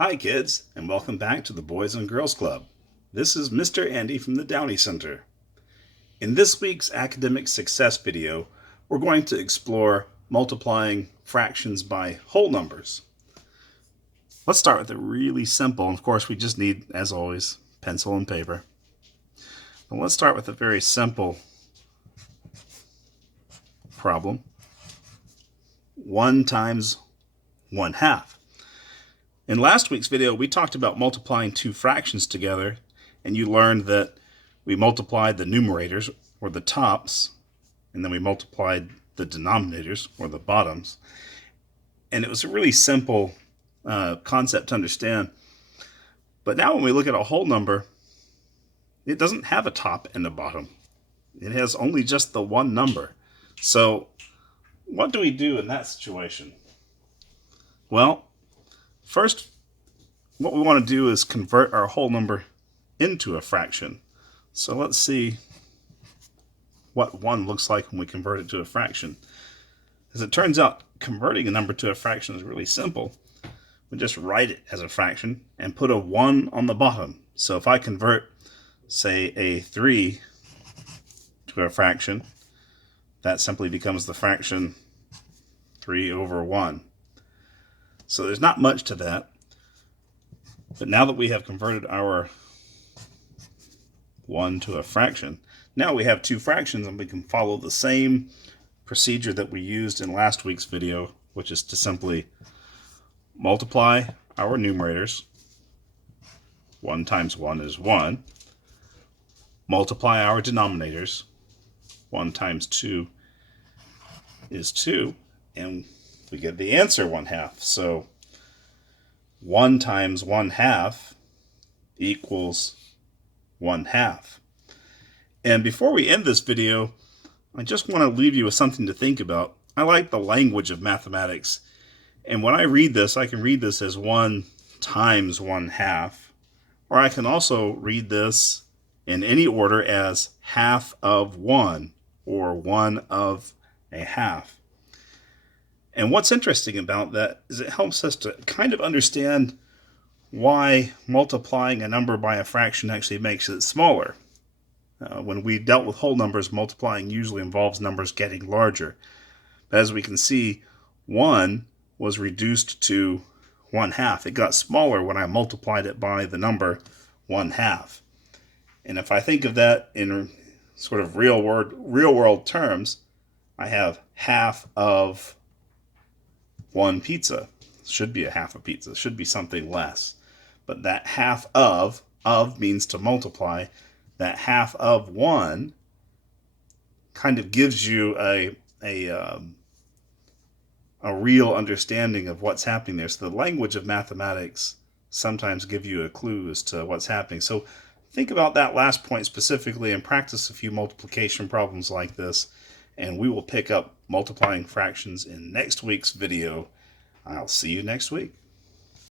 Hi kids, and welcome back to the Boys and Girls Club. This is Mr. Andy from the Downey Center. In this week's academic success video, we're going to explore multiplying fractions by whole numbers. Let's start with a really simple, and of course we just need, as always, pencil and paper. But let's start with a very simple problem. 1 times 1/2. In last week's video, we talked about multiplying two fractions together, and you learned that we multiplied the numerators, or the tops, and then we multiplied the denominators, or the bottoms. And it was a really simple concept to understand. But now when we look at a whole number, it doesn't have a top and a bottom. It has only just the one number. So what do we do in that situation? Well, first, what we want to do is convert our whole number into a fraction. So let's see what 1 looks like when we convert it to a fraction. As it turns out, converting a number to a fraction is really simple. We just write it as a fraction and put a 1 on the bottom. So if I convert, say, a 3 to a fraction, that simply becomes the fraction 3 over 1. So there's not much to that. But now that we have converted our 1 to a fraction, now we have two fractions, and we can follow the same procedure that we used in last week's video, which is to simply multiply our numerators. 1 times 1 is 1. Multiply our denominators. 1 times 2 is 2. And we get the answer 1/2. So 1 times 1/2 equals 1/2. And before we end this video, I just want to leave you with something to think about. I like the language of mathematics. And when I read this, I can read this as 1 times 1/2. Or I can also read this in any order as half of 1 or 1 of a half. And what's interesting about that is it helps us to kind of understand why multiplying a number by a fraction actually makes it smaller. When we dealt with whole numbers, multiplying usually involves numbers getting larger. But as we can see, 1 was reduced to 1/2. It got smaller when I multiplied it by the number 1/2. And if I think of that in sort of real world terms, I have half of 1 pizza. Should be a half a pizza. Should be something less. But that half of means to multiply. That half of 1 kind of gives you a real understanding of what's happening there. So the language of mathematics sometimes give you a clue as to what's happening. So think about that last point specifically and practice a few multiplication problems like this. And we will pick up multiplying fractions in next week's video. I'll see you next week.